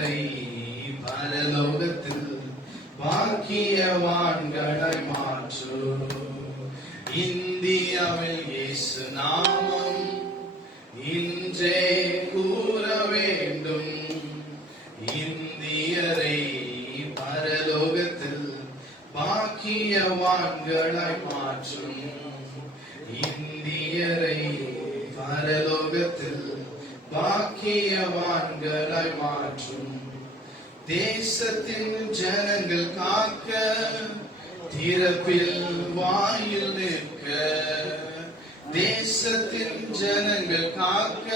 இந்தியரை பரலோகத்தில் பாக்கியவான்களாய் மாற்று. இந்தியாவில் இயேசு நாமம் இன்றே கூற வேண்டும். இந்தியரை பரலோகத்தில் பாக்கியவான்களாய் மாற்றும். இந்தியரை பரலோகத்தில் பாக்கியவான்களாய் மாற்றும். தேசத்தின் ஜனங்கள் காக்க திறப்பில் வாயில் நிற்க. தேசத்தின் ஜனங்கள் காக்க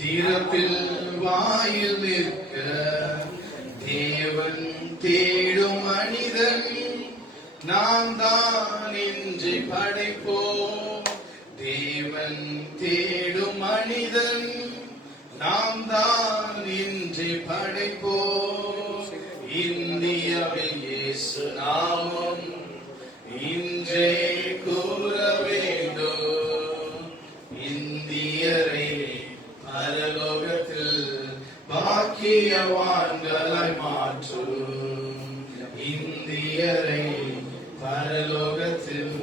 திறப்பில் வாயில் நிற்க. தேவன் தேடும் மனிதன் நான் தான் இன்றி படைப்போம். தேவன் தேடும் மனிதன் நாம் தான் இன்றி படைப்போம். இந்தியாவில் இயேசு நாமம் இன்றே கூற வேண்டும். இந்தியரை பரலோகத்தில் பாக்கியவான்களாய் மாற்றும். இந்தியரை பரலோகத்தில்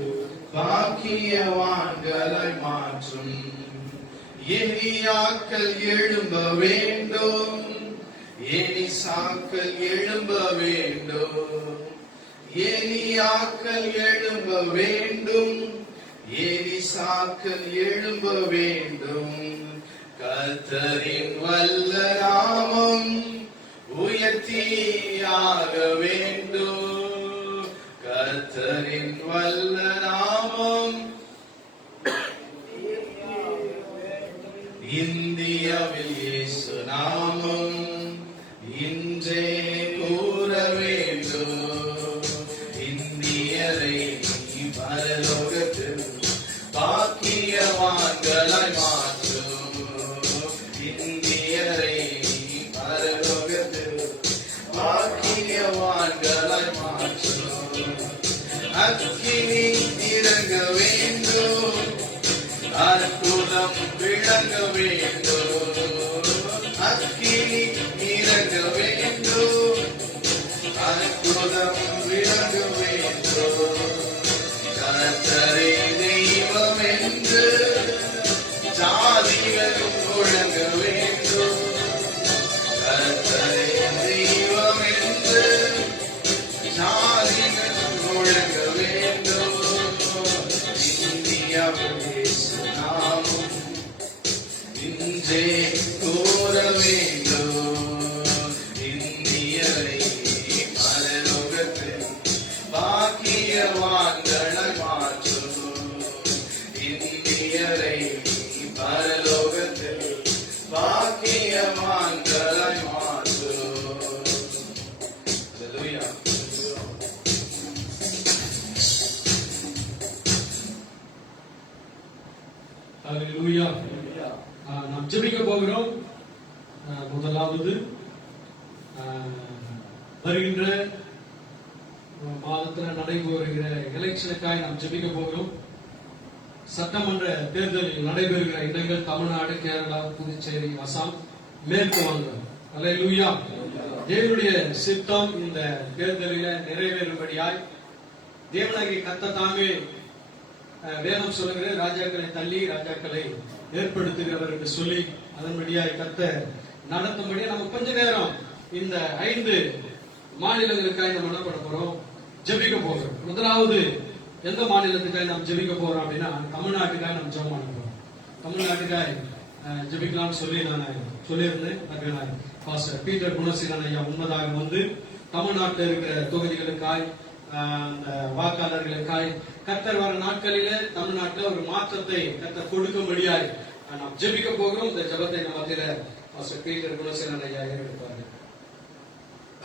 பாக்கியவான்களாய் மாற்றும். எலியாக்கள் எழும்ப வேண்டும். எலிசாக்கள் எழும்ப வேண்டும். எலியாக்கள் எழும்ப வேண்டும். எலிசாக்கள் எழும்ப வேண்டும். கர்த்தரின் வல்ல நாமம் உயர்த்தியாக வேண்டும். கர்த்தரின் வல்ல நாமம் இந்தியாவில் இயேசு நாமம் இன்றே கூற வேண்டும். இந்தியரை பரலோகத்தில் பாக்கியவான்களாய் மாற்றும். இந்தியரை பரலோகத்தில் பாக்கியவான்களாய் மாற்றும். அக்கினி இறங்க வேண்டும். அற்புதம் விளங்க வேண்டும். அக்கினி இறங்க வேண்டும். அற்புதம் விளங்க வேண்டும். கர்த்தரே தெய்வம் என்று ஜாதிகள் முழங்க வேண்டும். கர்த்தரே தெய்வம் என்று ஜாதிகள் முழங்க வேண்டும். இந்தியாவில் இயேசு நாமம் இன்றே கூற வேண்டும். இந்தியரை பரலோகத்தில் பாக்கியவான்களாய் மாற்றும். இந்தியரை பரலோகத்தில் பாக்கியவான்களாய் மாற்றும். ஹல்லேலூயா. ஹல்லேலூயா. நாம் ஜெபிக்க போகிறோம். முதலாவது வருகின்ற மாதத்தில் நடைபெறுகிற எலெக்ஷனுக்காக நாம் ஜெபிக்க போகிறோம். சட்டமன்ற தேர்தலில் நடைபெறுகிற இடங்கள் தமிழ்நாடு, கேரளா, புதுச்சேரி, அசாம், மேற்கு வங்கம். ஹல்லேலூயா. தேவனுடைய சித்தம் இந்த தேர்தலில் நிறைவேறும்படியாய் தேவனாகிய கர்த்தர் தாமே வேதம் சொல்லுகிற ராஜாக்களை தள்ளி ராஜாக்களை ஏற்படுத்துகிறவர் என்று சொல்லி அதன்படியாய் கர்த்தர் நடத்தும்படியா நம்ம கொஞ்ச நேரம் இந்த 5 மாநிலங்களுக்காக நம்ம என்ன பண்ண போறோம், ஜெபிக்க போகிறோம். முதலாவது எந்த மாநிலத்துக்காக நாம் ஜெபிக்க போறோம் அப்படின்னா தமிழ்நாட்டுக்காக நம்ம ஜெபம் பண்ண போறோம். தமிழ்நாட்டுக்காக ஜெபிக்கலாம்னு சொல்லி நான் சொல்லியிருந்தேன். பாஸ்டர் பீட்டர் குணசீலன் ஐயா உண்மைதாக வந்து தமிழ்நாட்டில் இருக்கிற தொகுதிகளுக்காய் அந்த வாக்காளர்களுக்காய் கர்த்தர் வர நாட்களில தமிழ்நாட்டில் ஒரு மாற்றத்தை கர்த்தர் கொடுக்கும்படியாய் நாம் ஜெபிக்க போகிறோம். இந்த ஜெபத்தை நம்ம மத்தியில பாஸ்டர் பீட்டர் குணசீலன் ஐயா ஏற்படுத்துவார்கள்.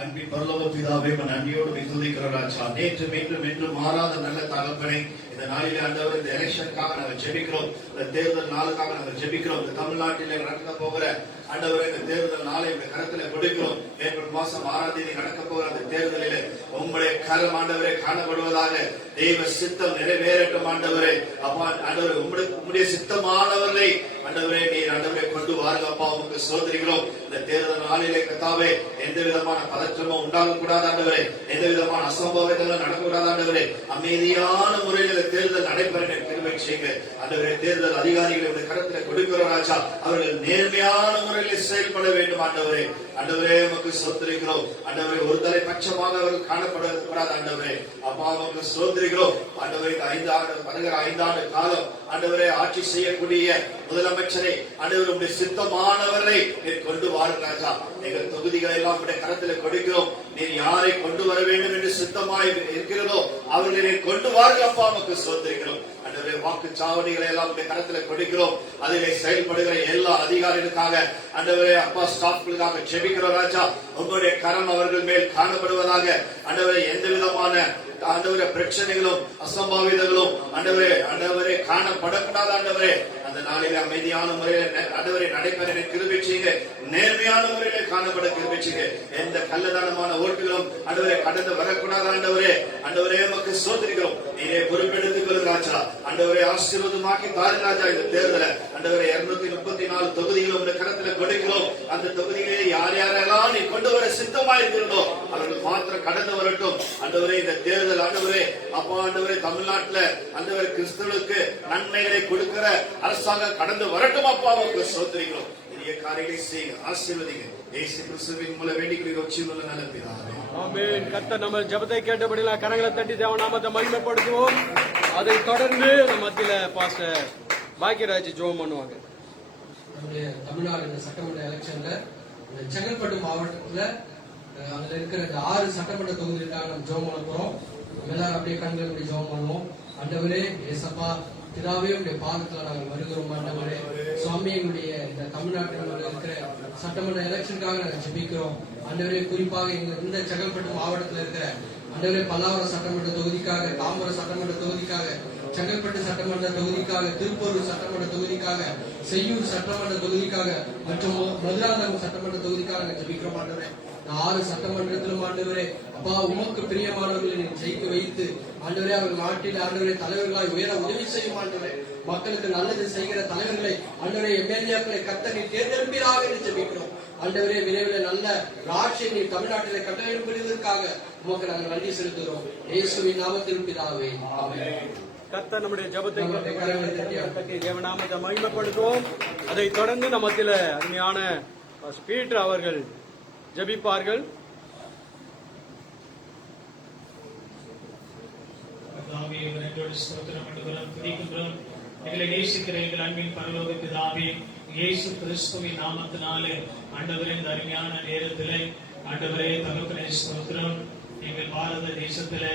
அன்பின் பரலோக பிதாவே, நன்றியோடு துதிக்கிற ராஜா, நேற்று மீண்டும் என்று மாறாத நல்ல தகப்பனை, இந்த இந்த நாளிலே ஆண்டவரே இந்த எலெக்ஷனுக்காக நாங்கள் ஜெபிக்கிறோம். இந்த தேர்தல் நாளுக்காக நாங்கள் ஜெபிக்கிறோம். இந்த தமிழ்நாட்டிலே நடக்க போகிற ஆண்டவரே இந்த தேர்தல் நாளை இந்த கரத்துல கொடுக்கிறோம். ஏப்ரல் மாசம் 6ஆம் தேதி நடக்க போகிற அந்த தேர்தலிலே உங்களுடைய கரம் ஆண்டவரே காணப்படுவதாக. தெய்வ சித்தம் நிறைவேறட்டும் ஆண்டவரே. அப்பா ஆண்டவரே உம்முடைய சித்தமானவர்களை ஆண்டவரே நீர் ஆண்டவரே கொண்டு வாருங்க அப்பா. உமக்கு சோதரிக்கிறோம். இந்த தேர்தல் நாளிலே கர்த்தாவே எந்த விதமான பதற்றமும் உண்டாகக்கூடாது ஆண்டவரே. எந்த விதமான அசம்பவங்களும் நடக்கக்கூடாது ஆண்டவரே. அமைதியான முறையில் தேர்தல் நடைபெற கிருபை செய்யுங்க ஆண்டவரே. தேர்தல் அதிகாரிகளை கரத்தில் கொடுக்கிறோம் ராஜா. அவர்கள் நேர்மையான முறையில் செயல்பட வேண்டும் ஆண்டவரே. ஆண்டவரே உமக்கு சோதரிக்கிறோம் ஆண்டவரே. ஒரு தலை பட்சமாக அவர்கள் காணப்படக்கூடாது ஆண்டவரே. அப்பா உமக்கு சோதரிக்கிறோம் ஆண்டவரே. 5 ஆண்டு காலம் ஆண்டவரே ஆட்சி செய்யக்கூடிய முதலமைச்சரை ஆண்டவர் உடைய சித்தமானவர்களை நீர் கொண்டு வாருங்க ராஜா. எங்கள் தொகுதிகளை எல்லாம் உடைய கரத்தில் கொடுக்கிறோம். நீர் யாரை கொண்டு வர வேண்டும் என்று சித்தமாய் இருக்கிறதோ அவர்களை நீர் கொண்டு வாருங்க அப்பா. உமக்கு சோதரிக்கிறோம் ஆண்டவரே. வாக்குச்சாவடிகளை எல்லாம் உடைய கரத்தில் கொடுக்கிறோம். அதிலே செயல்படுகிற எல்லா அதிகாரிகளுக்காக ஆண்டவரே அப்பா ஸ்டாஃப்களுக்காக ஜெபிக்கிறோம் ராஜா. உங்களுடைய கரம் அவர்கள் மேல் காணப்படுவதாக ஆண்டவரே. எந்த விதமான ஆண்டவரே பிரச்சனைகளும் அசம்பாவிதங்களும் ஆண்டவரே காணப்படக்கூடாது ஆண்டவரே. அந்த நாளிலே அமைதியான முறையில் ஆண்டவரை நடைபெற கிருபை செய்யுங்க. நேர்மையான முறையில் காணப்பட கிருபை செய்யுங்க. எந்த கள்ளதனமான ஓட்டுகளும் ஆண்டவரே கடந்து வரக்கூடாது ஆண்டவரே. ஆண்டவரே உமக்கு சோதரிக்கிறோம். நீரே பொறுப்பெடுத்துக் கொள்ளுங்க ராஜா. ஆண்டவரே ஆசீர்வாதமாக்கி தாருங்க ராஜா. இந்த தேர்தலை ஆண்டவரே 234 தொகுதிகளும் உங்க கரத்துல கொடுக்கிறோம். அந்த தொகுதிகளே யார் யாரெல்லாம் நீ கொண்டு வர சித்தமா இருக்கிறதோ அவர்கள் மாத்திரம் கடந்து வரட்டும் ஆண்டவரே. இந்த தேர்தல் ஆண்டவரே அப்பா ஆண்டவரே தமிழ்நாட்டில் ஆண்டவரே கிறிஸ்தவர்களுக்கு நன்மைகளை கொடுக்கிற அரசாங்கம் கடந்து வரட்டும் அப்பா. அவருக்கு சோதரிக்கிறோம். பெரிய காரியங்களை செய்யுங்க. ஆசீர்வதிங்க. இயேசு கிறிஸ்துவின் மூலம் வேண்டிக்கிறோம் ஜீவனுள்ள நல்ல பிதாவே. ஆமென். கர்த்தர் நம்ம ஜெபத்தை கேட்டபடியெல்லாம் கரங்களை தட்டி தேவநாமத்தை மகிமைப்படுத்துவோம். அதை தொடர்ந்து நம்ம மத்தியில பாஸ்டர் பாக்கியராஜ் ஜெபம் பண்ணுவாங்க. நம்முடைய தமிழ்நாடு இந்த சட்டமன்ற எலெக்ஷன்ல இந்த செங்கல்பட்டு மாவட்டத்துல அதுல இருக்கிற இந்த 6 சட்டமன்ற தொகுதிகளுக்காக நம்ம ஜெபம் பண்ண போறோம். எல்லாரும் அப்படியே கண்கள் அப்படி ஜெபம் பண்ணுவோம். ஆண்டவரே ஏசப்பா பிதாவே உடைய பாதத்துல நாங்கள் வருகிறோம் ஆண்டவரே. சுவாமி எங்களுடைய இந்த தமிழ்நாட்டில் இருக்கிற சட்டமன்ற எலெக்ஷனுக்காக நாங்கள் ஜெபிக்கிறோம் ஆண்டவரே. குறிப்பாக இந்த செங்கல்பட்டு மாவட்டத்தில் இருக்கிற ஆண்டவரே பல்லாவரம் சட்டமன்ற தொகுதிக்காக, தாம்பரம் சட்டமன்ற தொகுதிக்காக, செங்கல்பட்டு சட்டமன்ற தொகுதிக்காக, திருப்பூர் சட்டமன்ற தொகுதிக்காக, செய்யூர் சட்டமன்ற தொகுதிக்காக மற்றும் மதுராந்தகம் சட்டமன்ற தொகுதிக்காக நாங்கள் ஜெபிக்கிறோம் ஆண்டவரே. 6 சட்டமன்றத்திலும் ஆண்டவரே அப்பா உமக்கு பிரியமானவர்களை நீ ஜெயிக்க வைத்து ஆண்டவரே அவர் நாட்டில் ஆண்டவரே தலைவர்களாய் உயர உதவி செய்யும் ஆண்டவரே. மக்களுக்கு நல்லது செய்கிற தலைவர்களை ஆண்டவரே எம்எல்ஏக்களை கர்த்தர் நீ தேர்ந்தெடுப்பீராக என்று ஜெபிக்கிறோம் ஆண்டவரே. விரைவில் நல்ல ஆட்சியை நீ தமிழ்நாட்டிலே கட்ட எழுப்புவதற்காக உமக்கு நாங்கள் நன்றி செலுத்துகிறோம். இயேசுவின் நாமத்தில் பிதாவே ஆமென். கர்த்தர் நம்முடைய ஜெபத்தை தட்டி தேவநாமத்தை மகிமைப்படுத்துவோம். அதை தொடர்ந்து நம்ம மத்தியில அருமையான பீட்டர் அவர்கள் ஜெபிப்பார்கள். எங்களை நேசிக்கிற எங்கள் அன்பின் பரலோக பிதாவே, இயேசு கிறிஸ்துவின் நாமத்தினாலே ஆண்டவரே இந்த அருமையான நேரத்திலே ஆண்டவரே தகப்பனே ஸ்தோத்திரம். எங்கள் பாரத தேசத்திலே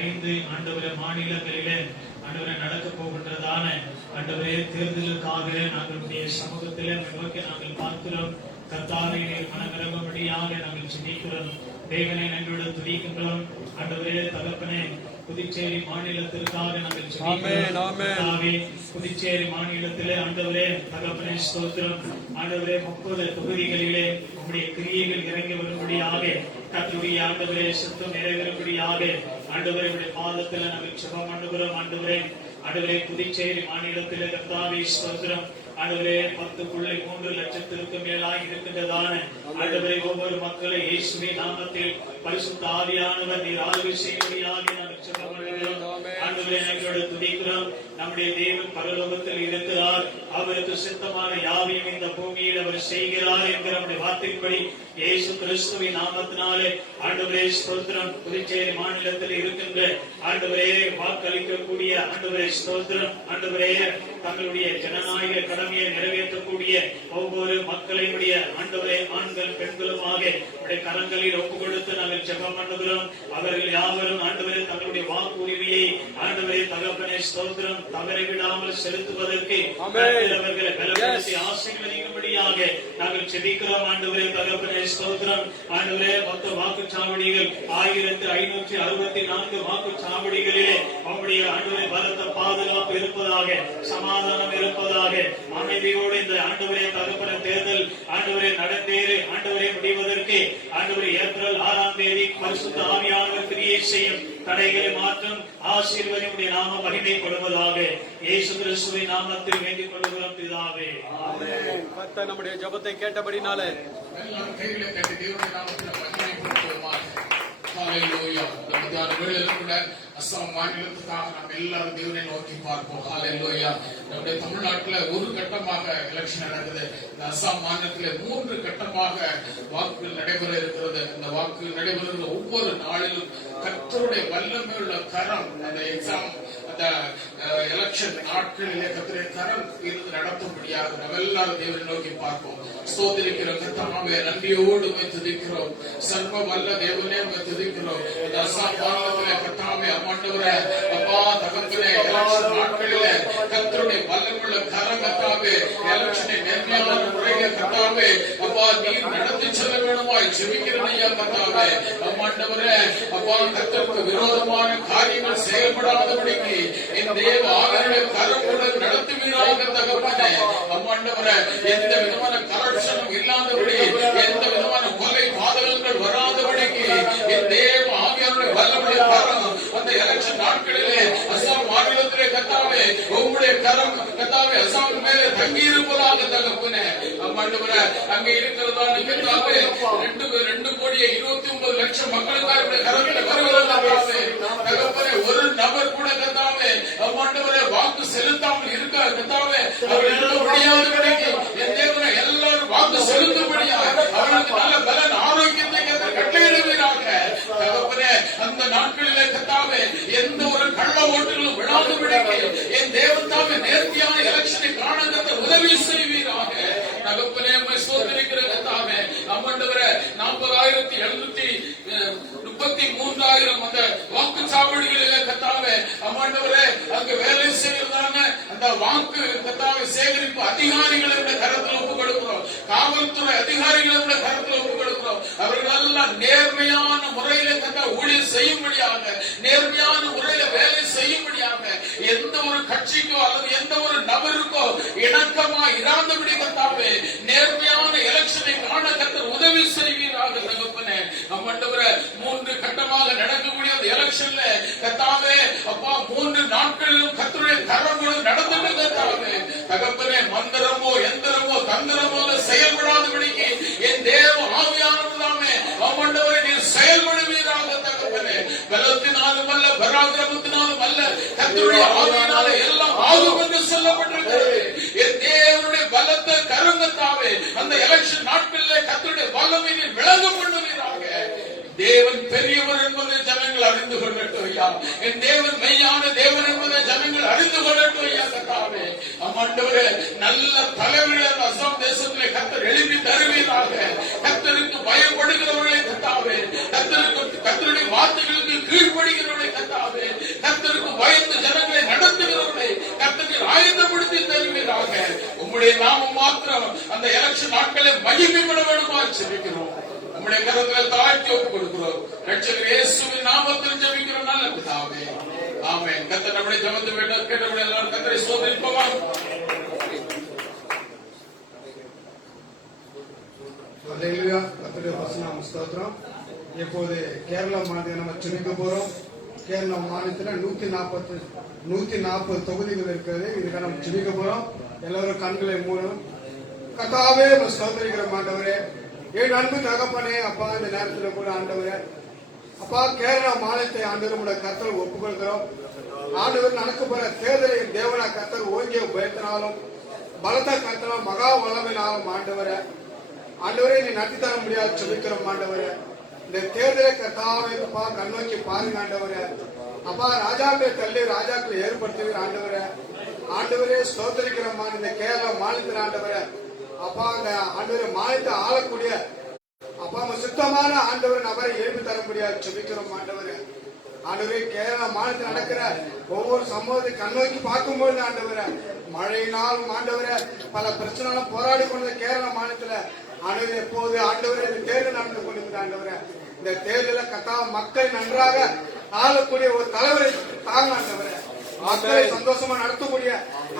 5 ஆண்டவரே மாநிலங்களிலே ஆண்டவரே நடக்க போகின்றதான ஆண்டவரே தேர்தலுக்காக நாங்களுடைய சமூகத்திலே நோக்கி நாங்கள் பார்க்கிறோம். கர்த்தாவே மனநிரம்படியாக நாங்கள் சிந்திக்கிறோம். தேவனை நன்றியோடு துதிக்கின்றோம் ஆண்டவரே. தகப்பனே புதுச்சேரி மாநிலத்திற்காக நாங்கள் சிந்திக்கிறோம். புதுச்சேரி மாநிலத்திலே ஆண்டவரே தகப்பனே ஸ்தோத்திரம். ஆண்டவரே 30 தொகுதிகளிலே உங்களுடைய கிரியைகள் இறங்கி வரும்படியாக கர்த்தருடைய ஆண்டவரே சித்தம் நிறைவேறும்படியாக ஆண்டவரே உடைய பாதத்தில் நாங்கள் ஜெபம் பண்ணுகிறோம் ஆண்டவரே. ஆண்டவரே புதுச்சேரி மாநிலத்திலே கர்த்தாவே ஸ்தோத்திரம். ஆண்டவரே 10.3 லட்சத்திற்கு மேலாக இருக்கின்றதான ஆண்டவரே ஒவ்வொரு மக்களை இயேசுவின் நாமத்தில் பரிசுத்த ஆவியானவர் நீர் ஆளுகை செய்யும்படியாக நாங்கள் ஜெபம் பண்ணுகிறோம் ஆண்டவரே. எங்களோடு துதிக்கிறோம். நம்முடைய தேவன் பரலோகத்தில் இருக்கிறார். அவருக்கு சித்தமான யாவையும் இந்த பூமியில் அவர் செய்கிறார் என்கிற நம்முடைய வார்த்தைப்படி இயேசு கிறிஸ்துவின் நாமத்தினாலே ஆண்டவரே ஸ்தோத்திரம். புதுச்சேரி மாநிலத்தில் இருக்கின்ற ஆண்டவரே வாக்களிக்கக்கூடிய ஆண்டவரே ஸ்தோத்திரம். ஆண்டவரே தங்களுடைய ஜனநாயக கடமையை நிறைவேற்றக்கூடிய ஒவ்வொரு மக்களையுடைய ஆண்டவரே ஆண்கள் பெண்களுமாக கரங்களில் ஒப்பு கொடுத்து நாங்கள் ஜெபம் பண்ணுகிறோம். அவர்கள் யாவரும் ஆண்டவரே தங்களுடைய வாக்குரிமையை ஆண்டவரே தகப்பனே ஸ்தோத்திரம் தவறி விடாமல் செலுத்துவதற்கு அவர்களை பலப்படுத்தி ஆசீர்வதிக்கும் நடத்தும்படியாக நாங்கள் செபிக்கிறோம். ஆண்டவரே தகப்பனே ஸ்தோத்திரம். ஆண்டவரே மொத்த வாக்குச்சாவடிகள் 1564 வாக்குச்சாவடிகளிலே உம்முடைய ஆண்டவரே பலத்த பாதுகாப்பு இருப்பதாக, சமாதானம் இருப்பதாக, அமைதியோடு இந்த ஆண்டவரே தகப்பன தேர்தல் ஆண்டவரே நடந்தேறு ஆண்டவரே முடிவதற்கு ஆண்டவரே ஏப்ரல் 6ஆம் தேதி பரிசுத்த ஆவியானவர் கிரியை செய்யும், தடைகளை மாற்றும், ஆசீர்வதியுடைய நாம மகிமைப்படுவதாக இயேசு கிறிஸ்துவின் நாமத்தில் வேண்டிக் கொள்கிறோம் பிதாவே. ஆமென். கர்த்தர் நம்முடைய ஜெபத்தை கேட்டபடினால எல்லாரும் கைகளை தட்டி தேவனுடைய நாமத்தில் மகிமைப்படுத்துவோமாக. ஹalleluya. இந்த மத்தியான வேளையில கூட அஸ்ஸாம் மாநிலத்துக்காக நாம் எல்லாரும் தேவனை நோக்கி பார்ப்போம். ஹalleluya. நம்முடைய தமிழ்நாட்டில் ஒரு கட்டமாக எலெக்ஷன் நடக்குது. இந்த அஸ்ஸாம் மாநிலத்தில் 3 கட்டமாக வாக்குகள் நடைபெற இருக்கிறது. இந்த வாக்குகள் நடைபெறுகிற ஒவ்வொரு நாளிலும் கர்த்தருடைய வல்லமை உள்ள கரம், அந்த எக்ஸாம் அந்த எலெக்ஷன் நாட்களிலே கர்த்தருடைய கரம் இருந்து நடத்தும்படியாக நாம் எல்லாரும் தேவனை நோக்கி பார்ப்போம். ஸ்தோத்திரிக்கிறோம் கர்த்தாவே, நன்றியோடு உம்மை துதிக்கிறோம். சர்வ வல்ல தேவனே உம்மை துதிக்கிறோம். இந்த அஸ்ஸாம் மாநிலத்திலே கர்த்தாவே ஆண்டவரே அப்பா தகப்பனே எலெக்ஷன் நாட்களிலே கர்த்தருடைய வல்லமையுள்ள கரம் கர்த்தாவே எலெக்ஷனை நேர்மையான முறையிலே கர்த்தாவே அப்பா நீர் நடத்தி செல்ல வேண்டுமாய் ஜெபிக்கிறேன் ஐயா கர்த்தாவே. ஆண்டவரே அப்பா கர்த்தருக்கு விரோதமான காரியங்கள் செயல்படாதபடிக்கு என் தேவ ஆவியுடைய கரத்துடன் நடத்துவீராக தகப்பனே. ஆண்டவரே எந்த விதமான கரப்ஷனும் இல்லாதபடி, எந்த விதமான கொலை பாதகங்கள் வராதபடிக்கு என் தேவ ஆவியானுடைய வல்லமையுடைய கரம் அந்த எலெக்ஷன் நாட்களிலே அஸ்ஸாம் மாநிலத்திலே கர்த்தாவே உம்முடைய கரம் கர்த்தாவே அஸ்ஸாம் மேலே தங்கி இருப்பதாக தகப்பனே. ஆண்டவரே அங்கே இருக்கிறதான கர்த்தாவே 2,29,00,000 மக்களுக்காக கரத்தில் வருவதாக தகப்பனே ஒரு நபர் கூட கர்த்தாவே ஆண்டவரே வாக்கு செலுத்தாமல் இருக்க கர்த்தாவே அவர்கள் முடியாதபடிக்கு என் தேவனே எல்லாரும் வாக்கு செலுத்தும்படியாக அவர்களுக்கு நல்ல பலன் ஆரோக்கியத்தை கட்டளையிடுவீராக தகப்பனே. அந்த நாட்களிலே கர்த்தாவே எந்த ஒரு கள்ள ஓட்டுகளும் விழாதபடிக்கு என் தேவன் தாமே நேர்த்தியான எலெக்ஷனை காண கர்த்தர் உதவி செய்வீராக தகப்பனே. உம்மை ஸ்தோத்திரிக்கிற கர்த்தாவே ஆண்டவரே 40,733 அந்த வாக்குச்சாவடிகளிலே கர்த்தாவே ஆண்டவரே அங்கு வேலை செய்கிறதான அந்த வாக்கு கர்த்தாவே சேகரிப்பு அதிகாரிகளுடைய கரத்தில் ஒப்புக் கொடுக்கிறோம். காவல்துறை அதிகாரிகளுடைய கரத்தில் ஒப்புக் கொடுக்கிறோம். அவர்கள் எல்லாம் நேர்மையான முறையில கர்த்தா ஊழியர் செய்யும்படியாக, நேர்மையான முறையில வேலை செய்யும்படியாக, எந்த ஒரு கட்சிக்கோ அல்லது எந்த ஒரு நபருக்கோ இணக்கமா இராதபடி கர்த்தாவே நேர்மையான எலெக்ஷனை காண கர்த்தர் உதவி செய்வீராக தகப்பனே. ஆண்டவரே 3 கட்டமாக நடக்கக்கூடிய அந்த எலெக்ஷன்ல கர்த்தாவே அப்பா 3 நாட்களிலும் கர்த்தருடைய கரங்களும் நடந்துட்டு கர்த்தாவே தகப்பனே மந்திரமோ எந்திரமோ தந்திரமோ செயல்படாதபடிக்கு என் தேவ ஆவியானவராமே ஆண்டவரே நீர் செயல்படுவீராக தகப்பனே. பலத்தினாலும் அல்ல, பராக்கிரமத்தினாலும் அல்ல, கர்த்தருடைய ஆவியினாலே எல்லாம் ஆகும் என்று சொல்லப்பட்டிருக்கிறது. என் தேவனுடைய பலத்தை கருங்கத்தாவே அந்த எலெக்ஷன் நாட்களிலே கர்த்தருடைய வல்லமை நீர் விளங்க பண்ணுவீராக. தேவன் பெரியவர் என்பதை ஜனங்கள் அறிந்து கொள்ளட்டும் ஐயா. என் தேவன் மெய்யான தேவன் என்பதை ஜனங்கள் அறிந்து கொள்ளட்டும் ஐயா கர்த்தாவே. ஆண்டவரே நல்ல தலைவர்களை அஸ்ஸாம் தேசத்திலே கர்த்தர் எழுப்பி தருவீராக. கர்த்தருக்கு பயப்படுகிறவர்களை கர்த்தாவே, கர்த்தருடைய வார்த்தைகளுக்கு கீழ்ப்படுகிறவர்களை கர்த்தாவே, கர்த்தருக்கு பயந்து ஜனங்களை நடத்துகிறவர்களை கர்த்தருக்கு ஆயுதப்படுத்தி தருவீராக. உம்முடைய நாமம் மாத்திரம் அந்த எலெக்ஷன் நாட்களை மகிமைப்பட வேண்டுமா ஜெபிக்கிறோம். நம்முடைய கரத்தில் தாழ்த்தி ஒப்புக் கொடுக்கிறோம். ரட்சகர் இயேசுவின் நாமத்தில் ஜெபிக்கிறோம் நல்ல பிதாவே. ஆமென். கர்த்தர் நம்முடைய ஜெபத்தை கேட்டபடி எல்லாரும் கர்த்தரை ஸ்தோத்திரிப்போமா? ஹல்லேலூயா. கர்த்தருடைய வசனம் ஸ்தோத்திரம். இப்போது கேரளா மாநிலம் நம்ம ஜெபிக்க போறோம். கேரளா மாநிலத்தில் 140 தொகுதிகள் இருக்கிறது. இதுக்கு நம்ம ஜெபிக்க போறோம். எல்லாரும் கண்களை மூடும். கர்த்தாவே ஸ்தோத்திரிக்கிற ஆண்டவரே, என் அன்பு தகப்பனே அப்பா, இந்த நேரத்தில் கூட ஆண்டவரே அப்பா கேரளா மாநிலத்தை ஆண்டவருடைய கர்த்தர் ஒப்புக்கொள்கிறோம். ஆண்டவர் நடக்க போற தேர்தலில் தேவனா கர்த்தர் ஓங்கிய பயத்தினாலும் பலத்த கர்த்தனாலும் மகா வல்லமையினாலும் ஆண்டவரே நீ நடத்தி தர முடியாது சொல்லிக்கிறோம் ஆண்டவரே. இந்த தேர்தலை கர்த்தாவே அப்பா கண்ணோக்கி பாருங்க ஆண்டவரே. அப்பா ராஜாக்களை தள்ளி ராஜாக்களை ஏற்படுத்துவீர் ஆண்டவரே ஸ்தோத்திரிக்கிறோம். இந்த கேரளா மாநிலத்தில் ஆண்டவரே அப்பா அந்த ஆண்டவரை மாநிலத்தை ஆளக்கூடிய அப்பா சுத்தமான ஆண்டவர் நபரை எழுப்பி தர முடியாது சொல்லிக்கிறோம் ஆண்டவரே. ஆண்டவரே கேரள மாநிலத்தில் நடக்கிற ஒவ்வொரு சம்பவத்தை கண்ணோக்கி பார்க்கும்போது ஆண்டவரே மழையினாலும் ஆண்டவரே பல பிரச்சனைகளும் போராடி கொண்ட கேரள மாநிலத்தில் ஆண்டவரே எப்போது ஆண்டவரே இந்த தேர்தல் நடந்து கொண்டிருக்கிற ஆண்டவரே இந்த தேர்தலில் மக்கள் நன்றாக ஆளக்கூடிய ஒரு தலைவரை தாங்க ஆண்டவரே மக்களை சந்தோஷமா நடத்தக்கூடிய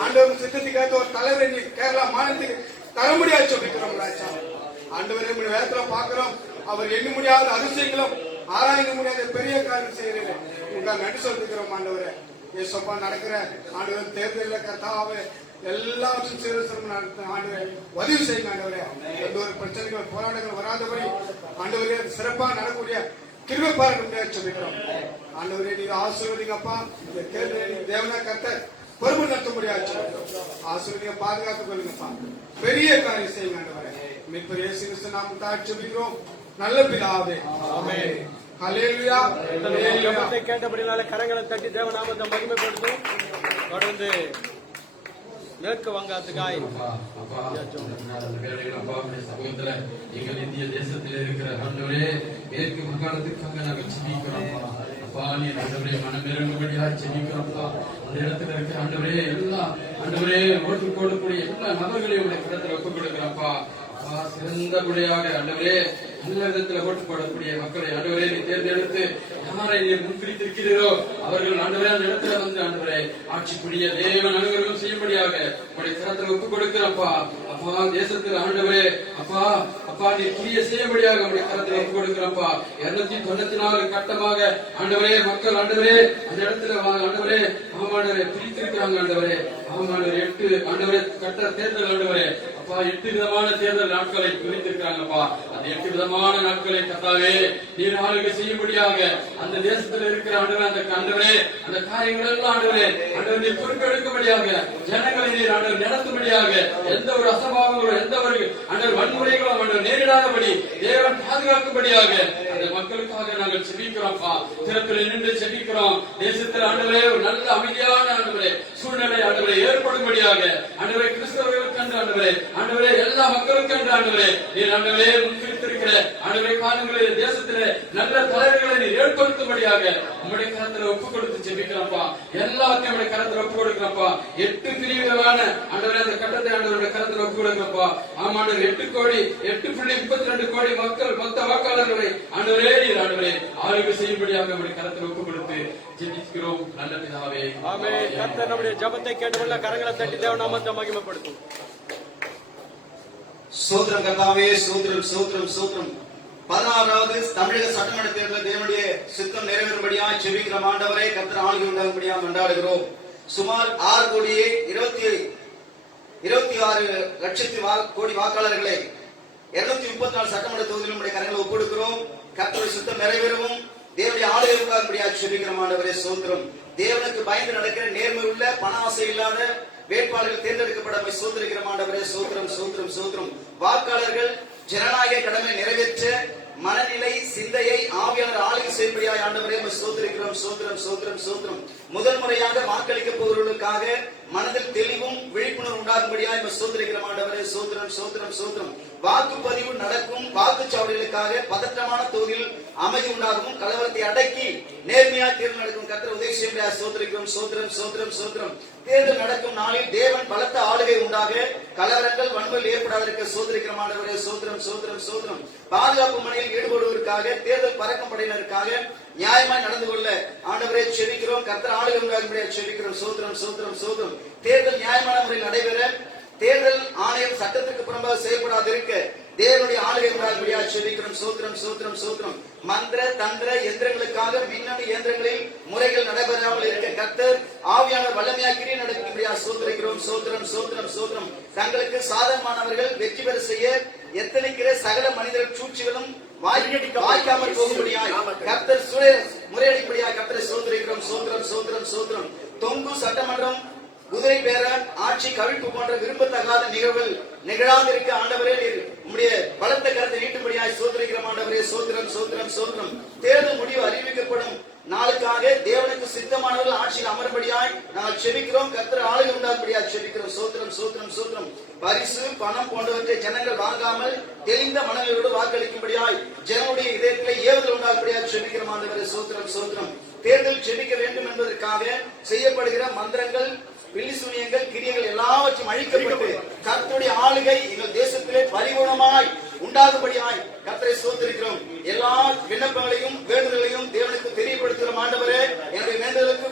ஆண்டவர் சித்தத்துக்கு ஏற்ற ஒரு தலைவரை நீ கேரளா மாநிலத்துக்கு தர முடியாது சொல்லிக்கிறோம் ராஜா. ஆண்டவரே வேதத்துல பாக்குறோம் அவர் எண்ண முடியாத அதிசயங்களும் ஆராய்ந்து முடியாத பெரிய காரியம் செய்யறது உங்களுக்கு நன்றி சொல்லிக்கிறோம் ஆண்டவரே. ஏசப்பா நடக்கிற ஆண்டவர் தேர்தலில் கர்த்தாவே எல்லாவற்றும் சீர்திருத்தம் நடத்த ஆண்டவரே உதவி செய்யுங்க ஆண்டவரே. எந்த ஒரு பிரச்சனைகள் போராட்டங்கள் வராதபடி ஆண்டவரே சிறப்பாக நடக்கூடிய கிருபை பாருங்க சொல்லிக்கிறோம் ஆண்டவரே. நீங்க ஆசீர்வதிங்கப்பா. இந்த தேர்தலில் தேவனா கர்த்தர் பொறுப்பு நடத்த முடியாது ஆசீர்வதிங்க, பாதுகாத்துக் கொள்ளுங்கப்பா. பெரிய காரியம் செய்யுங்க ஆண்டவரே. மீட்பர் இயேசு கிறிஸ்து நாமம் தாழ்த்தி ஜெபிக்கிறோம் நல்ல பிதாவே, ஆமென். ஹல்லேலூயா. ஜெபத்தை கேட்டபடினால கரங்களை தட்டி தேவநாமத்தை மகிமைப்படுத்தும். தொடர்ந்து மேற்கு வங்காளத்துக்காய் சமூகத்துல எங்கள் இந்திய தேசத்தில் இருக்கிற ஆண்டவரே மேற்கு வங்காளத்துக்காக நாங்கள் ஜெபிக்கிறோம். அப்பா நீ ஆண்டவரே மனமிறங்கும்படியா ஜெபிக்கிறோம்ப்பா. அந்த இடத்துல இருக்கிற ஆண்டவரே எல்லா ஆண்டவரே ஓட்டு போடக்கூடிய எல்லா நபர்களையும் உடைய இடத்துல ஒப்புக் கொடுக்கிறப்பா. சிறந்தபடியாக ஆண்டவரே நல்ல விதத்துல ஓட்டு போடக்கூடிய மக்களை ஆண்டவரே நீ தேர்ந்தெடுத்து யாரை நீர் முன்பிடித்திருக்கிறீரோ அவர்கள் ஆண்டவரே அந்த இடத்துல வந்து ஆண்டவரே ஆட்சிக்குரிய தேவன் அனுகிரகம் செய்யும்படியாக உடைய கரத்துல ஒப்புக் கொடுக்கிறப்பா. அப்பா தேசத்தில் ஆண்டவரே அப்பா அப்பா நீ கிரிய செய்யும்படியாக உடைய கரத்துல ஒப்புக் கொடுக்கிறப்பா. 294 கட்டமாக ஆண்டவரே மக்கள் ஆண்டவரே அந்த இடத்துல ஆண்டவரே ஆமாண்டவரே பிரித்திருக்கிறாங்க ஆண்டவரே. ஆமாண்டவரே 8 ஆண்டவரே கட்ட தேர்தல் ஆண்டவரே அப்பா 8 விதமான தேர்தல் நாட்களை பிரித்திருக்கிறாங்கப்பா. அந்த 8 விதமான நாட்களை கர்த்தாவே நீர் ஆளுகை செய்யும்படியாக அந்த தேசத்தில் இருக்கிற ஆண்டவரே அந்த ஆண்டவரே அந்த காரியங்கள் எல்லாம் ஆண்டவரே ஆண்டவரே நீர் பொறுப்பெடுக்கும்படியாக ஜனங்களை நீர் ஆண்டவர் நடத்தும்படியாக எந்த ஒரு அசம்பாவங்களோ எந்த ஒரு ஆண்டவர் வன்முறைகளோ ஆண்டவர் நேரிடாதபடி தேவன் பாதுகாக்கும்படியாக அந்த மக்களுக்காக நாங்கள் செபிக்கிறோம்ப்பா. திறப்பில் நின்று செபிக்கிறோம். தேசத்தில் ஆண்டவரே ஒரு நல்ல அமைதியான ஆண்டவரே சூழ்நிலை ஆண்டவரை ஏற்படும்படியாக ஆண்டவரே கிறிஸ்தவர்களுக்கு என்று ஆண்டவரே ஆண்டவரே எல்லா மக்களுக்கு என்று ஆண்டவரே நீர் ஆண்டவரே முன்பிடித்திருக்கிற ஆண்டவரே காலங்களில் தேசத்திலே நல்ல தலைவர்களை நீர் ஏற்படுத்தும்படியாக உங்களுடைய கரத்துல ஒப்புக் கொடுத்து ஜெபிக்கிறப்பா. எல்லாத்தையும் உங்களுடைய கரத்துல ஒப்புக் கொடுக்கிறப்பா. 8 பிரிவுகளான ஆண்டவரே அந்த கட்டத்தை ஆண்டவருடைய கரத்துல ஒப்புக் கொடுக்கிறப்பா. ஆமாண்டவர் 8.32 கோடி மக்கள் மொத்த வாக்காளர்களை ஆண்டவரே நீர் ஆண்டவரே ஆளுகை செய்யும்படியாக உங்களுடைய கரத்துல ஒப்புக் கொடுத்து ஜெபிக்கிறோம் நல்ல பிதாவே, ஆமென். கர்த்தர் நம்முடைய ஜெபத்தை கேட்டவல்ல கரங்களை தட்டி தேவநாமத்தை மகிமைப்படுத்தும். சோத்திரம் கர்த்தாவே, சோத்திரம் சோத்திரம் சோத்திரம். 16வது தமிழக சட்டமன்ற தேர்தலில் தேவனுடைய சித்தம் நிறைவேறும்படியாக ஜெபிக்கிறோம் ஆண்டவரே. கர்த்தர் ஆளுகை உண்டாகும்படியாக கொண்டாடுகிறோம். சுமார் 6 கோடியே 26 லட்சம் கோடி வாக்காளர்களை 234 சட்டமன்ற தொகுதியில் நம்முடைய கரங்களை ஒப்புக்கொடுக்கிறோம். கர்த்தருடைய சித்தம் நிறைவேறவும் தேவனுடைய ஆளுகை உண்டாகும்படியாக ஜெபிக்கிறோம் ஆண்டவரே. சோத்திரம். தேவனுக்கு பயந்து நடக்கிற நேர்மை உள்ள பண ஆசை இல்லாத வேட்பாளர்கள் தேர்ந்தெடுக்கப்பட சோதரிக்கிற ஆண்டவரே. சோத்திரம் சோத்திரம் சோத்திரம். வாக்காளர்கள் ஜனநாயக கடமை நிறைவேற்ற மனநிலை சிந்தையை ஆவியாளர் ஆளுகை செய்யும்படியாக ஆண்டவரே சோதரிக்கிறோம். சோத்திரம் சோத்திரம் சோத்திரம். முதல் முறையாக வாக்களிக்க போவர்களுக்காக மனதில் தெளிவும் விழிப்புணர்வு உண்டாகும்படியாக சோதரிக்கிறோம் ஆண்டவரே. சோத்திரம் சோத்திரம் சோத்திரம். வாக்குப்பதிவு நடக்கும் வாக்குச்சாவடிகளுக்காக பதற்றமான தொகுதியில் அமைதி உண்டாகவும் கலவரத்தை அடக்கி நேர்மையாக தேர்தல் நடக்கும் கர்த்தர் உதவி செய்ய சோதரிக்கிறோம். சோத்திரம் சோத்திரம் சோத்திரம். தேர்தல் நடக்கும் நாளில் தேவன் பலத்த ஆளுகை உண்டாக கலவரங்கள் வன்முறையில் ஏற்படாதிருக்க சோதரிக்கிறோம் ஆண்டவரே. சோத்திரம் சோத்திரம் சோத்திரம். பாதுகாப்பு பணியில் ஈடுபடுவதற்காக தேர்தல் பறக்கும் படையினருக்காக நியாயமாய் நடந்து கொள்ள ஆண்டவரே செபிக்கிறோம். கர்த்தர் ஆளுகை உண்டாகும்படியாக செபிக்கிறோம். சோத்திரம் சோத்திரம் சோத்திரம். தேர்தல் நியாயமான முறையில் நடைபெற தேர்தல் ஆணையம் சட்டத்திற்கு புறம்பாக செயல்படாதிருக்க தேவனுடைய ஆளுகை உண்டாகும்படியாக செபிக்கிறோம். சோத்திரம் சோத்திரம் சோத்திரம். மந்திர தந்திர எந்திரங்களுக்காக மின்னணு இயந்திரங்களில் முறைகள் நடைபெறாமல் இருக்க கர்த்தர் ஆவியானவர் வல்லமையாக கிரியை நடக்கும்படியாக சோதரிக்கிறோம். சோத்திரம் சோத்திரம் சோத்திரம். தங்களுக்கு சாதகமானவர்கள் வெற்றி பெற செய்ய எத்தனைக்கிற சகல மனிதர்கள் சூழ்ச்சிகளும் வாய்க்காமல் போகும்படியாய் கர்த்தர் முறையடிப்படியாக கர்த்தரை சோதரிக்கிறோம். சோத்திரம் சோத்திரம் சோத்திரம். தொங்கு சட்டமன்றம் குதிரை பேர ஆட்சி கவிழ்ப்பு போன்ற விரும்பத்தகாத நிகழ்வுகள் நிகழாதிருக்க ஆண்டவரே உம்முடைய பலத்த கருத்தை நீட்டும்படியாய் சோதரிக்கிறோம் ஆண்டவரே. சோத்திரம் சோத்திரம் சோத்திரம். தேர்தல் முடிவு அறிவிக்கப்படும் நாளுக்காக தேவனுக்கு சித்தமானவர்கள் ஆட்சியில் அமரும்படியாய் நாங்கள் செபிக்கிறோம். கர்த்தர் ஆளுகை உண்டாகும்படியாய் செபிக்கிறோம். சோத்திரம் சோத்திரம் சோத்திரம். பரிசு பணம் போன்றவற்றை ஜனங்கள் வாங்காமல் தெளிந்த மனநிலையோடு வாக்களிக்கும்படியாய் ஜனனுடைய இதயத்திலே ஏவுதல் உண்டாகும்படியாய் செபிக்கிறோம் ஆண்டவரே. சோத்திரம் சோத்திரம். தேர்தல் ஜெபிக்க வேண்டும் என்பதற்காக செய்யப்படுகிற மந்திரங்கள், பில்லிசூனியங்கள், கிரியைகள் எல்லாவற்றையும் அழிக்கப்பட்டு கர்த்தருடைய ஆளுகை எங்கள் தேசத்திலே பரிபூர்ணமாய் உண்டாகும்படியாய் கர்த்தரை ஸ்தோத்திரிக்கிறோம். எல்லா விண்ணப்பங்களையும் வேண்டுதலையும் தேவனுக்கு தெரியப்படுத்துகிற ஆண்டவரே, என்னுடைய வேண்டுதலுக்கு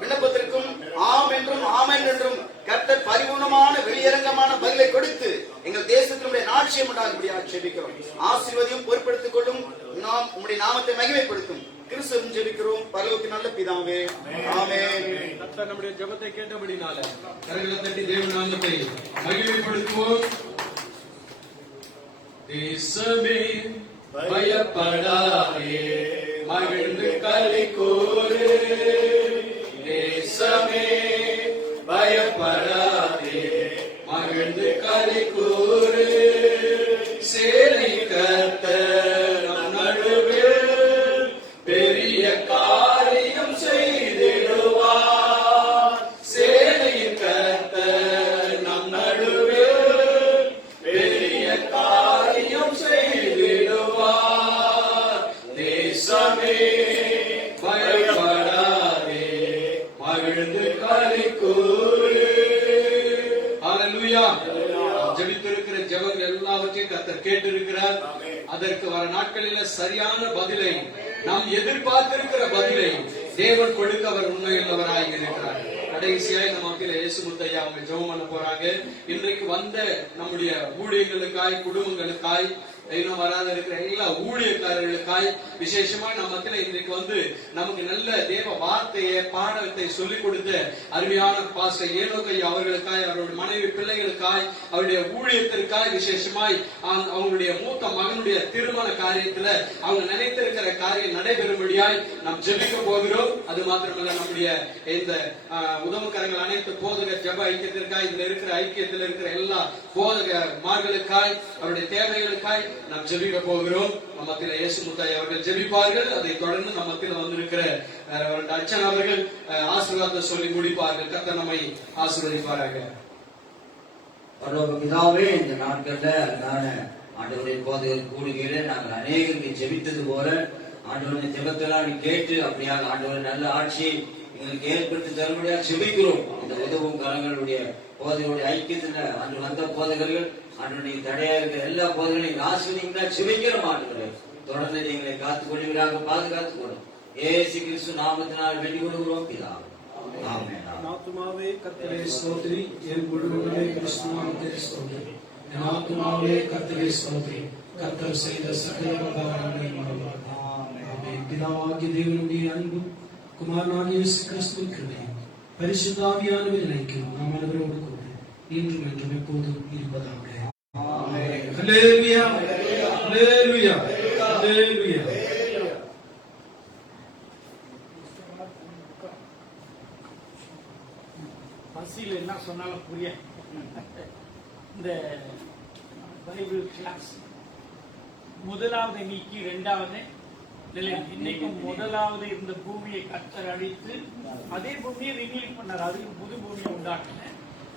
விண்ணப்பத்திற்கும் ஆம் என்றும் ஆமென் என்றும் கர்த்தர் பரிபூர்ணமான வெளியரங்கமான பதிலை கொடுத்து எங்கள் தேசத்தினுடைய நாட்சியம் உண்டாகும்படியாய் ஜெபிக்கிறோம். ஆசீர்வாதம் பொறுப்படுத்திக் கொள்ளும். நாம் உம்முடைய நாமத்தை மகிமைப்படுத்தும். கிறிஸ்துவின் ஜெபிக்கிறோம் பரலோகத்தின் நல்ல பிதாவே, ஆமென். கர்த்தர் நம்முடைய ஜெபத்தை கேட்டபடினால கரங்களை தட்டி தேவ நாமத்தை மகிமைப்படுத்துவோம். தேசமே பயப்படாதே, மகிழ்ந்து களி கூறு. தேசமே பயப்படாதே, மகிழ்ந்து களி கூறு. சேனை கர்த்தர் நம் நடுவில் பெரிய காரியம் செய்திடுவார். சேனையின் கர்த்தர் நம் நடுவில் பெரிய காரியம் செய்திடுவார். தேசமே பயப்படாதே, மகிழ்ந்து களி கூறு. ஹல்லேலூயா. ஜெபித்திருக்கிற ஜெபங்கள் எல்லாவற்றையும் கர்த்தர் கேட்டிருக்கிறார். அதற்கு வர நாட்களில சரியான பதிலை, நாம் எதிர்பார்த்திருக்கிற பதிலை தேவன் கொடுக்க அவர் உண்மையுள்ளவராய் இருக்கிறார். கடைசியாய் நம்ம மத்தியில இயேசு முத்தையா அவங்க ஜெபம் பண்ண போறாங்க. இன்றைக்கு வந்த நம்முடைய ஊழியர்களுக்காய், குடும்பங்களுக்காய், இன்னும் வராத இருக்கிற எல்லா ஊழியக்காரர்களுக்காய், விசேஷமா நம்ம மத்தியில இன்றைக்கு வந்து நமக்கு நல்ல தேவ வார்த்தையை, பாடத்தை சொல்லிக் கொடுத்த அருமையான பாஸ்டர் ஏனோக்கையா அவர்களுக்காய், அவருடைய மனைவி பிள்ளைகளுக்காய், அவருடைய ஊழியத்திற்காய், விசேஷமாய் அவங்களுடைய மூத்த மகனுடைய திருமண காரியத்துல அவங்க நினைத்திருக்கிற காரியம் நடைபெறும்படியாய் நாம் ஜெபிக்க போகிறோம். அது மாத்திரமல்ல, நம்முடைய இந்த உதவுக்கரங்கள் அனைத்து போதக ஜெப ஐக்கியத்திற்காய், இதுல இருக்கிற ஐக்கியத்தில் இருக்கிற எல்லா போதகமார்களுக்காய், அவருடைய தேவைகளுக்காய் நாம் ஜெபிக்க போகிறோம். நம்ம மத்தியில இயேசு முத்தாய் அவர்கள் ஜெபிப்பார்கள். அதை தொடர்ந்து நம்ம மத்தியில வந்திருக்கிற அர்ச்சன் அவர்கள் ஆசீர்வாதத்தை சொல்லி முடிப்பார்கள். கர்த்தர் நம்மை ஆசீர்வதிப்பாராக. பரலோக பிதாவே, இந்த நாட்கள்ல ஆண்டவருடைய போதகர் கூடுகையில நாங்கள் அநேகருக்கு ஜெபித்தது போல ஆண்டவருடைய ஜெபத்தெல்லாம் கேட்டு அப்படியாக ஆண்டவர் நல்ல ஆட்சியை எங்களுக்கு ஏற்படுத்தி தரும்படியாக ஜெபிக்கிறோம். இந்த உதவும் கரங்களுடைய போதகருடைய ஐக்கியத்துல அன்று வந்த போதகர்கள், அன்று தடையா இருக்கிற எல்லா போதகர்களையும் ஆசீர்வதிங்களா ஜெபிக்கிறோம். ஆண்டவரே, தொடர்ந்து எங்களை காத்துக் கொள்வீராக, பாதுகாத்துக் கொள்ளும். இயேசு கிறிஸ்து நாமத்தினால் வேண்டிக் கொள்கிறோம் பிதாவே, ஆமென். ஆத்துமாவே கர்த்தரை ஸ்தோத்திரி, என் முழுவதுமே கிறிஸ்து நாமத்தை ஸ்தோத்திரி. என் ஆத்துமாவே கர்த்தரை ஸ்தோத்திரி, கர்த்தர் செய்த சகல உபகாரங்களை மறவாதே. ஆமென். பிதாவாகிய தேவனுடைய அன்பும் குமாரனாகிய இயேசு கிறிஸ்துவின் கிருபையும் பரிசுத்த ஆவியானவரின் ஐக்கியம் நாம் அனைவரோடு கூட இன்றும் என்றும் எப்போதும் இருப்பதாக. ஆமென். ஹல்லேலூயா, ஹல்லேலூயா, ஹல்லேலூயா. பசியில் என்ன சொன்னாலும் புரிய இந்த பைபிள் கிளாஸ் முதலாவது நீக்கி இரண்டாவது நிலை. இன்னைக்கும் முதலாவது இந்த பூமியை கர்த்தர் அழித்து அதே பூமியை ரினியூல் பண்ணார். அதுக்கு புது பூமியை உண்டாக்கின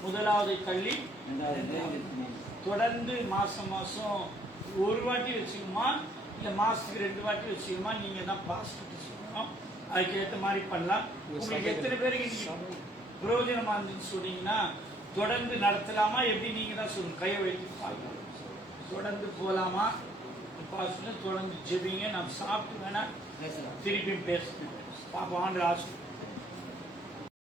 முதலாவது தள்ளி தொடர்ந்து மாசம் ஒரு வாட்டி வச்சுக்கணுமா இல்ல மாசத்துக்கு 2 வாட்டி வச்சுக்கணுமா, நீங்க தான் பாஸ்ட் சொல்லணும். அதுக்கு ஏற்ற மாதிரி பண்ணலாம். உங்களுக்கு எத்தனை பேருக்கு பிரயோஜனமா இருந்துன்னு சொன்னீங்கன்னா தொடர்ந்து நடத்தலாமா, எப்படி நீங்க தான் சொல்லணும். கையை வைத்து பார்க்கலாம். தொடர்ந்து போலாமா, தொடர்ந்து ஜெபிங்க. நாம் சாப்பிட்டு வேணா திருப்பியும் பேசணும். பாப்பா ஆண்டு ஆசை